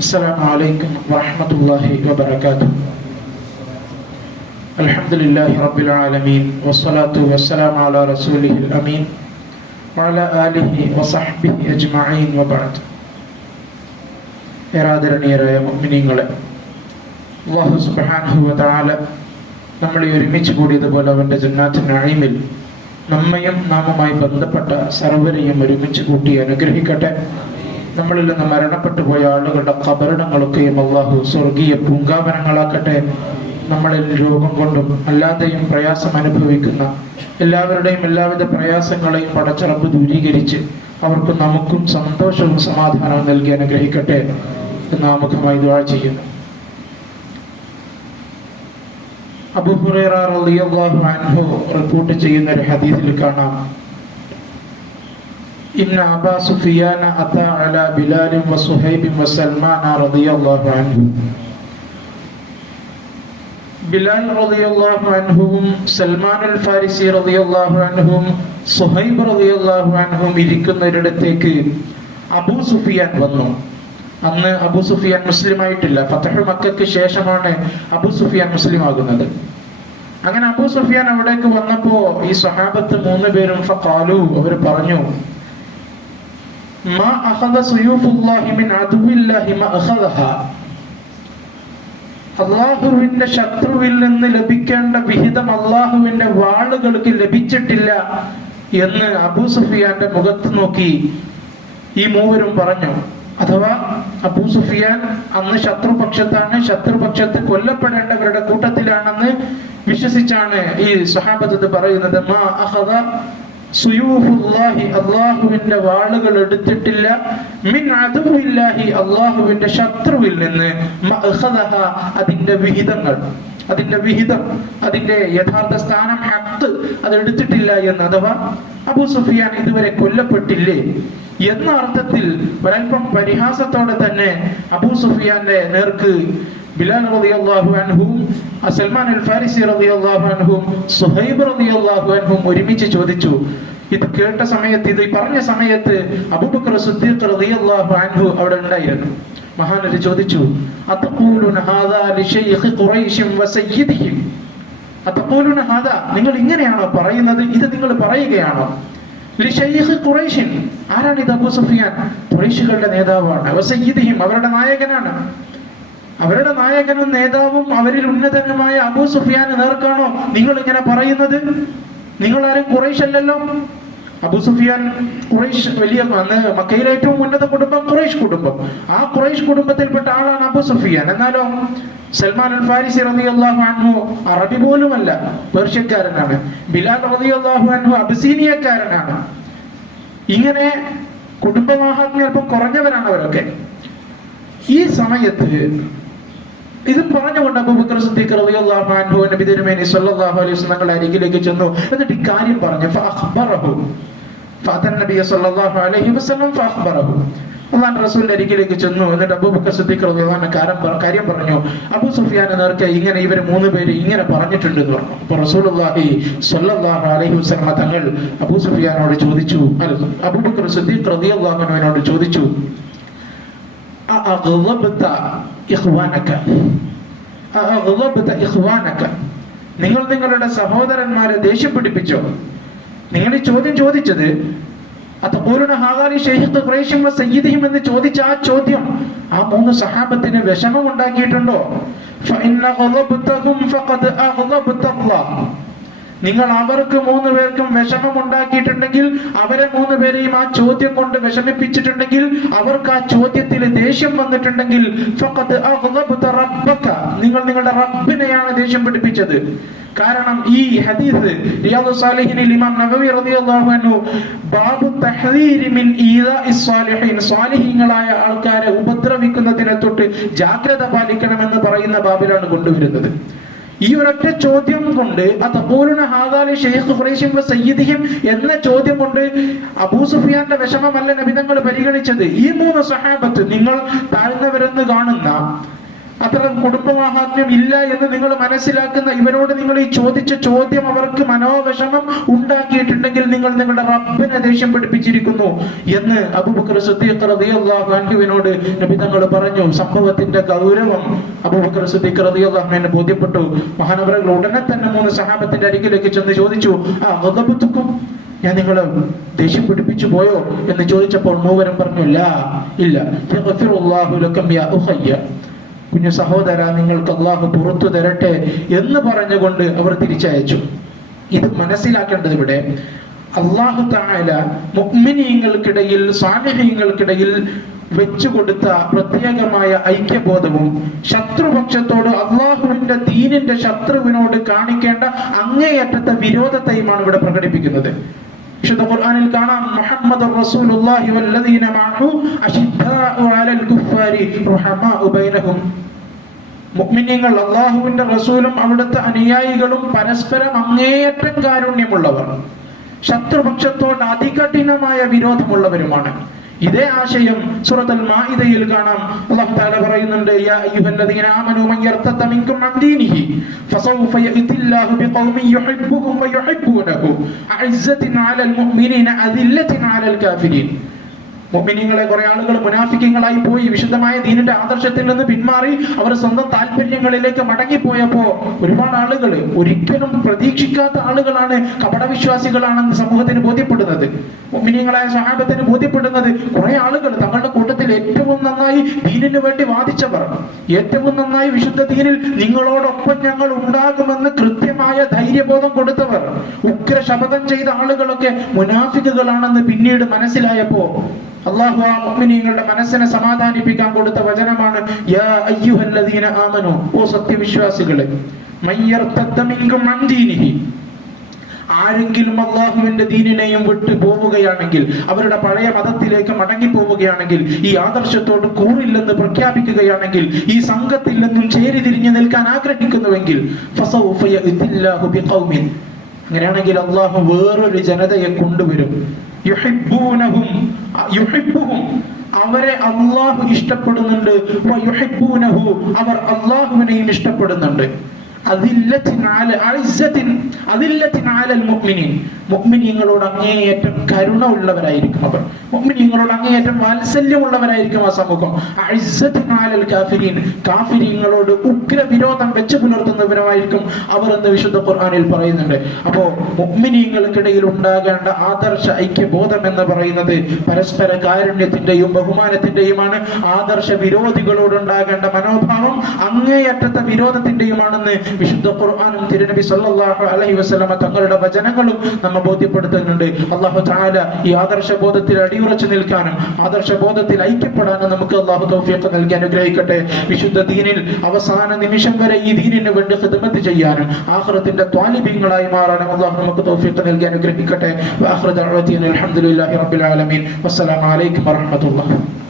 السلام عليكم ورحمة الله وبركاته الحمد لله رب العالمين والصلاة والسلام على رسوله الأمين وعلى آله وصحبه أجمعين وبعد ഏറാദരണീയരായ മുഅ്മിനീങ്ങളെ അല്ലാഹു സുബ്ഹാനഹു വ തആല നമ്മളെ ഒരുമിച്ച് കൂടിയതുപോലെ അവൻ്റെ ജന്നാത്ത് നഈമിൽ നമ്മയും നാമുമായി ബന്ധപ്പെട്ട സർവരെയും ഒരുമിച്ച് കൂട്ടി അനുഗ്രഹിക്കട്ടെ നമ്മളിൽ നിന്ന് മരണപ്പെട്ടു പോയ ആളുകളുടെ കബറിടങ്ങളൊക്കെയും അള്ളാഹു സ്വർഗീയ പൂങ്കാവനങ്ങളാക്കട്ടെ. നമ്മളിൽ രോഗം കൊണ്ടും അല്ലാതെയും പ്രയാസം അനുഭവിക്കുന്ന എല്ലാവരുടെയും എല്ലാവിധ പ്രയാസങ്ങളെയും പടച്ചിറപ്പ് ദൂരീകരിച്ച് അവർക്ക് നമുക്കും സന്തോഷവും സമാധാനവും നൽകി അനുഗ്രഹിക്കട്ടെ എന്ന് ആമുഖമായി ദുആ ചെയ്യുന്നു. അബൂ റളിയല്ലാഹു അൻഹു റിപ്പോർട്ട് ചെയ്യുന്ന ഒരു ഹദീസിൽ കാണാം. ഇന്ന سفيان സുഫിയാന على بلال وصهيب وسلمان رضي റളിയല്ലാഹു അൻഹു. ബിലാൽ റളിയല്ലാഹു അൻഹുവും സൽമാൻ അൽ ഫാരിസി റളിയല്ലാഹു അൻഹുവും സുഹൈബ് റളിയല്ലാഹു അൻഹുവും ഇരിക്കുന്നൊരിടത്തേക്ക് അബൂ സുഫിയാൻ വന്നു. അന്ന് അബൂ സുഫിയാൻ മുസ്ലിം ആയിട്ടില്ല ഫതഹ് മക്കയ്ക്ക് ശേഷമാണ് അബൂ സുഫിയാൻ മുസ്ലിം ആകുന്നത് അങ്ങനെ അബൂ സുഫിയാൻ അവിടേക്ക് വന്നപ്പോ ഈ സ്വഹാബത്ത് മൂന്ന് പേരും ഫഖാലു അവർ പറഞ്ഞു അള്ളാഹുവിന്റെ ശത്രുവിൽ നിന്ന് ലഭിക്കേണ്ട വിഹിതം അള്ളാഹുവിന്റെ വാളുകൾക്ക് ലഭിച്ചിട്ടില്ല എന്ന് അബൂ സുഫിയാന്റെ മുഖത്ത് നോക്കി ഈ മൂവരും പറഞ്ഞു. അഥവാ അബൂ സുഫിയാൻ അന്ന് ശത്രുപക്ഷത്താണ് ശത്രുപക്ഷത്ത് കൊല്ലപ്പെടേണ്ടവരുടെ കൂട്ടത്തിലാണെന്ന് വിശ്വസിച്ചാണ് ഈ സഹാബത്ത് പറയുന്നത്. മാ സുയൂഫുല്ലാഹി അള്ളാഹുവിന്റെ വാളുകൾ എടുത്തിട്ടില്ല. മിൻ അദുവില്ലാഹി അള്ളാഹുവിന്റെ ശത്രുവിൽ നിന്ന് അതിന്റെ വിഹിതങ്ങൾ അതിന്റെ വിഹിതം അതിന്റെ യഥാർത്ഥ സ്ഥാനം ഹത്ത് അത് എടുത്തിട്ടില്ല എന്ന് അഥവാ അബൂ സുഫിയാൻ ഇതുവരെ കൊല്ലപ്പെട്ടില്ലേ? എന്ന അർത്ഥത്തിൽ ഒരൽപ്പം പരിഹാസത്തോടെ തന്നെ അബൂ സുഫിയാന്റെ നേർക്ക് ബിലാൽ റളിയല്ലാഹു അൻഹും സൽമാൻ അൽ ഫാരിസി റളിയല്ലാഹു അൻഹും സുഹൈബ് റളിയല്ലാഹു അൻഹും ഒരുമിച്ച് ചോദിച്ചു ഇത് കേട്ട സമയത്ത് ഇത് പറഞ്ഞ സമയത്ത് അബൂബക്കർ സിദ്ദീഖ് റളിയല്ലാഹു അൻഹു അവിടെ ഉണ്ടായിരുന്നു? മഹാനര് ചോദിച്ചു അതഖൂലുന ഹാദാ ലിശൈഖ് ഖുറൈശ് വസയ്യിദിഹിം അതഖൂലുന ഹാദാ നിങ്ങൾ ഇങ്ങനെയാണോ പറയുന്നത്? ഇത് നിങ്ങൾ പറയുകയാണോ? ലിശൈഖ് ഖുറൈശിൻ. ആരാണ് ഇത്? അബൂ സുഫിയാൻ. ഖുറൈശികളുടെ നേതാവാണ്. വസയ്യിദിഹിം അവരുടെ നായകനാണ്. അവരുടെ നായകനും നേതാവും അവരിൽ ഉന്നതനുമായ അബൂ സുഫിയാൻ നേർക്കാണോ നിങ്ങൾ ഇങ്ങനെ പറയുന്നത്? നിങ്ങൾ ആരും ഖുറൈശ് അല്ലല്ലോ അബൂ സുഫിയാൻ കുറേശ് വലിയ അന്ന് മക്കയിലെ ഏറ്റവും ഉന്നത കുടുംബം കുറേഷ് കുടുംബം. ആ കുറേഷ് കുടുംബത്തിൽപ്പെട്ട ആളാണ് അബു സുഫിയാൻ. എന്നാലോ സൽമാൻ അൽ ഫാരിസി റളിയല്ലാഹു അൻഹു അറബി പോലുമല്ല പേർഷ്യക്കാരനാണ്. ബിലാൽ റളിയല്ലാഹു അൻഹു അബസീനിയക്കാരനാണ്. ഇങ്ങനെ കുടുംബമാഹാത്മ്യം അല്പം കുറഞ്ഞവരാണ് അവരൊക്കെ. ഈ സമയത്ത് ഇത് പറഞ്ഞുകൊണ്ട് അബൂബക്കർ സിദ്ദീഖ് റളിയല്ലാഹു അൻഹു നബി തിരുമേനി സല്ലല്ലാഹു അലൈഹി വസല്ലം തങ്ങളുടെ അരികിലേക്ക് ചെന്നു. എന്നിട്ട് കാര്യം പറഞ്ഞു. ഫഅഖ്ബറഹു ഫഅതൻ നബി സല്ലല്ലാഹു അലൈഹി വസല്ലം ഫഅഖ്ബറഹു അള്ളാഹു റസൂലിന്റെ അരികിലേക്ക് ചെന്നു. എന്നിട്ട് അബൂബക്കർ സിദ്ദീഖ് റളിയല്ലാഹു കാര്യം കാര്യം പറഞ്ഞു. അബൂ സുഫിയാൻ നേർക്ക് ഇങ്ങനെ ഇവർ മൂന്ന് പേര് ഇങ്ങനെ പറഞ്ഞിട്ടുണ്ട് എന്ന് പറഞ്ഞു. അപ്പോൾ റസൂലുള്ളാഹി സ്വല്ലല്ലാഹു അലൈഹി വസല്ലം തങ്ങൾ അബൂ സുഫിയാനോട് ചോദിച്ചു. അബൂബക്കർ സിദ്ദീഖ് റളിയല്ലാഹു അൻഹുവിനോട് ചോദിച്ചു. അഅഗ്ളബ്ത ഇഹ്വാനക്ക ഇഖ്വാനക നിങ്ങൾ നിങ്ങളുടെ സഹോദരന്മാരെ ദേഷ്യം പിടിപ്പിച്ചോ? നിങ്ങൾ ഈ ചോദ്യം ചോദിച്ചത് അതപോലുള്ള ഹാദാലി ഷെയ്ഖ് ഖുറൈശിം സയ്യിദിഹിം എന്ന് ചോദിച്ച ആ ചോദ്യം ആ മൂന്ന് സഹാബത്തിന് വിഷമം ഉണ്ടാക്കിയിട്ടുണ്ടോ? നിങ്ങൾ അവർക്ക് മൂന്ന് പേർക്കും വിഷമം ഉണ്ടാക്കിയിട്ടുണ്ടെങ്കിൽ അവരെ മൂന്ന് പേരെയും ആ ചോദ്യം കൊണ്ട് വിഷമിപ്പിച്ചിട്ടുണ്ടെങ്കിൽ അവർക്ക് ആ ചോദ്യത്തിൽ ദേഷ്യം വന്നിട്ടുണ്ടെങ്കിൽ നിങ്ങൾ നിങ്ങളുടെ റബ്ബിനെയാണ് ദേഷ്യം പിടിപ്പിച്ചത്. കാരണം ഈ ഹദീസ് റിയാദു സാലിഹിനിൽ ഇമാം നബവി റളിയല്ലാഹു അൻഹു ബാബു തഹ്ദീരി മിൻ ഈദാഇസ് സാലിഹീൻ. സാലിഹീങ്ങളായ ആൾക്കാരെ ഉപദ്രവിക്കുന്നതിനെ തൊട്ട് ജാഗ്രത പാലിക്കണമെന്ന് പറയുന്ന ബാബിലാണ് കൊണ്ടുവരുന്നത്. ഈ ഒരൊറ്റ ചോദ്യം കൊണ്ട് എന്ന ചോദ്യം കൊണ്ട് അബൂ സുഫിയാന്റെ വിഷമമല്ല നബിതങ്ങൾ പരിഗണിച്ചത്. ഈ മൂന്ന് സഹാബത്ത് നിങ്ങൾ താഴ്ന്നവരെന്ന് കാണുന്ന അത്ര കുടുംബമാഹാത്മ്യം ഇല്ല എന്ന് നിങ്ങൾ മനസ്സിലാക്കുന്ന ഇവരോട് നിങ്ങൾ ഈ ചോദിച്ച ചോദ്യം അവർക്ക് മനോവിഷമം ഉണ്ടാക്കിയിട്ടുണ്ടെങ്കിൽ നിങ്ങൾ നിങ്ങളുടെ റബ്ബിനെ ദേഷ്യം പിടിപ്പിച്ചിരിക്കുന്നു എന്ന് അബൂബക്കർ സിദ്ദീഖ് റളിയല്ലാഹു നബി തങ്ങൾ പറഞ്ഞു. സംഭവത്തിന്റെ ഗൗരവം അബൂബക്കർ സിദ്ദീഖ് റളിയല്ലാഹു ബോധ്യപ്പെട്ടു. മഹാനവരങ്ങൾ ഉടനെ തന്നെ മൂന്ന് സഹാബത്തിന്റെ അരികിലേക്ക് ചെന്ന് ചോദിച്ചു ആ ഗദബത്തുക്കും ഞാൻ നിങ്ങളെ ദേഷ്യം പിടിപ്പിച്ചു പോയോ? എന്ന് ചോദിച്ചപ്പോൾ മൂവരും പറഞ്ഞു ഇല്ല. ഇല്ല കുഞ്ഞു സഹോദര നിങ്ങൾക്ക് അള്ളാഹു പുറത്തു തരട്ടെ എന്ന് പറഞ്ഞുകൊണ്ട് അവർ തിരിച്ചയച്ചു. ഇത് മനസ്സിലാക്കേണ്ടത് ഇവിടെ അള്ളാഹു താല മുഗ്മിനിയങ്ങൾക്കിടയിൽ സാന്നിഹ്യങ്ങൾക്കിടയിൽ വെച്ചു കൊടുത്ത പ്രത്യേകമായ ഐക്യബോധവും ശത്രുപക്ഷത്തോട് അള്ളാഹുവിന്റെ ദീനിന്റെ ശത്രുവിനോട് കാണിക്കേണ്ട അങ്ങേയറ്റത്തെ വിരോധത്തെയുമാണ് ഇവിടെ പ്രകടിപ്പിക്കുന്നത്. വിശുദ്ധ ഖുർആനിൽ കാണാം മുഹമ്മദ് റസൂലുള്ളാഹി വല്ലദീന മഅഹു അശിദ്ദാഉ അലൽ കുഫാരി റുഹമാഉ ബൈനഹും. മുഅ്മിനീങ്ങൾ അള്ളാഹുവിന്റെ റസൂലും അവിടുത്തെ അനുയായികളും പരസ്പരം അങ്ങേയറ്റം കാരുണ്യമുള്ളവർ ശത്രുപക്ഷത്തോട് അതികഠിനമായ വിരോധമുള്ളവരുമാണ്. ഇതേ ആശയം സൂറത്തുൽ മാഇദയിൽ കാണാം. അല്ലാഹു തആല പറയുന്നുണ്ട് യാ അയ്യുഹല്ലദീന ആമനൂ മൻ യർതദ്ദ മിൻകും അൻ ദീനിഹി ഫസൗഫ യഅതില്ലാഹു ബിഖൗമിൻ യുഹിബ്ബുഹും വയുഹിബ്ബൂനഹു അഇസ്സത്തിൻ അലൽ മുഅ്മിനീന അദില്ലത്തിൻ അലൽ കാഫിരീൻ. മുഅ്മിനീങ്ങളെ കുറെ ആളുകൾ മുനാഫിക്കങ്ങളായി പോയി വിശുദ്ധമായ ദീനിന്റെ ആദർശത്തിൽ നിന്ന് പിന്മാറി അവർ സ്വന്തം താല്പര്യങ്ങളിലേക്ക് മടങ്ങിപ്പോയപ്പോ ഒരുപാട് ആളുകൾ ഒരിക്കലും പ്രതീക്ഷിക്കാത്ത ആളുകളാണ് കപടവിശ്വാസികളാണെന്ന് സമൂഹത്തിന് ബോധ്യപ്പെടുന്നത്. മൊബിനിങ്ങളായ സഹാബത്തിന് ബോധ്യപ്പെടുന്നത് കുറെ ആളുകൾ തങ്ങളുടെ കൂട്ടത്തിൽ ഏറ്റവും നന്നായി ദീനിന് വേണ്ടി വാദിച്ചവർ. ഏറ്റവും നന്നായി വിശുദ്ധ ദീനിൽ നിങ്ങളോടൊപ്പം ഞങ്ങൾ ഉണ്ടാകുമെന്ന് കൃത്യമായ ധൈര്യബോധം കൊടുത്തവർ. ഉഗ്ര ശപഥം ചെയ്ത ആളുകളൊക്കെ മുനാഫിക്കുകളാണെന്ന് പിന്നീട് മനസ്സിലായപ്പോ അള്ളാഹു ആ മുഅ്മിനീങ്ങളുടെ മനസ്സിനെ സമാധാനിപ്പിക്കാൻ കൊടുത്ത വചനമാണ് യാ അയ്യുഹല്ലദീന ഓ സത്യവിശ്വാസികളെ ആരെങ്കിലും അള്ളാഹുവിന്റെ ദീനിനെയും വിട്ടു പോവുകയാണെങ്കിൽ അവരുടെ പഴയ മതത്തിലേക്ക് മടങ്ങി പോവുകയാണെങ്കിൽ ഈ ആദർശത്തോട് കൂറില്ലെന്ന് പ്രഖ്യാപിക്കുകയാണെങ്കിൽ ഈ സംഘത്തിൽ നിന്നും ചേരി തിരിഞ്ഞു നിൽക്കാൻ ആഗ്രഹിക്കുന്നുവെങ്കിൽ അങ്ങനെയാണെങ്കിൽ അള്ളാഹു വേറൊരു ജനതയെ കൊണ്ടുവരും. യുഹിബ്ബൂനഹും യുഹിബ്ബുഹും അവരെ അള്ളാഹു ഇഷ്ടപ്പെടുന്നുണ്ട്. വയുഹിബ്ബൂനഹു അവർ അള്ളാഹുവിനെയും ഇഷ്ടപ്പെടുന്നുണ്ട്. അതില്ലത്തിനാല് അതില്ലത്തിനാലൽ അഇസ്സത്തിൻ മുഅ്മിനീങ്ങളോട് അങ്ങേയറ്റം കരുണ ഉള്ളവരായിരിക്കും അവർ. മുഅ്മിനീങ്ങളോട് അങ്ങേയറ്റം വാത്സല്യമുള്ളവരായിരിക്കും ആ സമൂഹം. കാഫിരീൻ കാഫിരീങ്ങളോട് ഉഗ്ര വിരോധം വെച്ച് പുലർത്തുന്നവരുമായിരിക്കും അവർ എന്ന് വിശുദ്ധ ഖുർആാനിൽ പറയുന്നുണ്ട്. അപ്പോ മൊമ്മിനിയങ്ങൾക്കിടയിൽ ഉണ്ടാകേണ്ട ആദർശ ഐക്യബോധം എന്ന് പറയുന്നത് പരസ്പര കാരുണ്യത്തിന്റെയും ബഹുമാനത്തിന്റെയുമാണ്. ആദർശ വിരോധികളോടുണ്ടാകേണ്ട മനോഭാവം അങ്ങേയറ്റത്തെ വിരോധത്തിന്റെയുമാണെന്ന് വിശുദ്ധ ഖുർആാനും തിരുനബി സല്ലാഹു അലഹി വസ്ലമ തങ്ങളുടെ വചനങ്ങളും നമ്മെ ബോധ്യപ്പെടുത്തുന്നുണ്ട് അള്ളാഹു തആല ഈ ആദർശ ബോധത്തിൽ അടിയുറച്ചു നിൽക്കാനും ആദർശ ബോധത്തിൽ ഐക്യപ്പെടാനും നമുക്ക് അള്ളാഹു തൗഫീഖ് നൽകി അനുഗ്രഹിക്കട്ടെ. വിശുദ്ധ ദീനിൽ അവസാന നിമിഷം വരെ ഈ ദീനിന് വേണ്ടി ഹിദ്മത്ത് ചെയ്യാനും ആഹ്റത്തിന്റെ ത്വാലിബീങ്ങളായി മാറാനും അള്ളാഹു നമുക്ക് തൗഫീഖ് നൽകി അനുഗ്രഹിക്കട്ടെ. വആഖിറു റബുലാലമീൻ വസ്സലാമലൈക്കും റബ്ബിൽ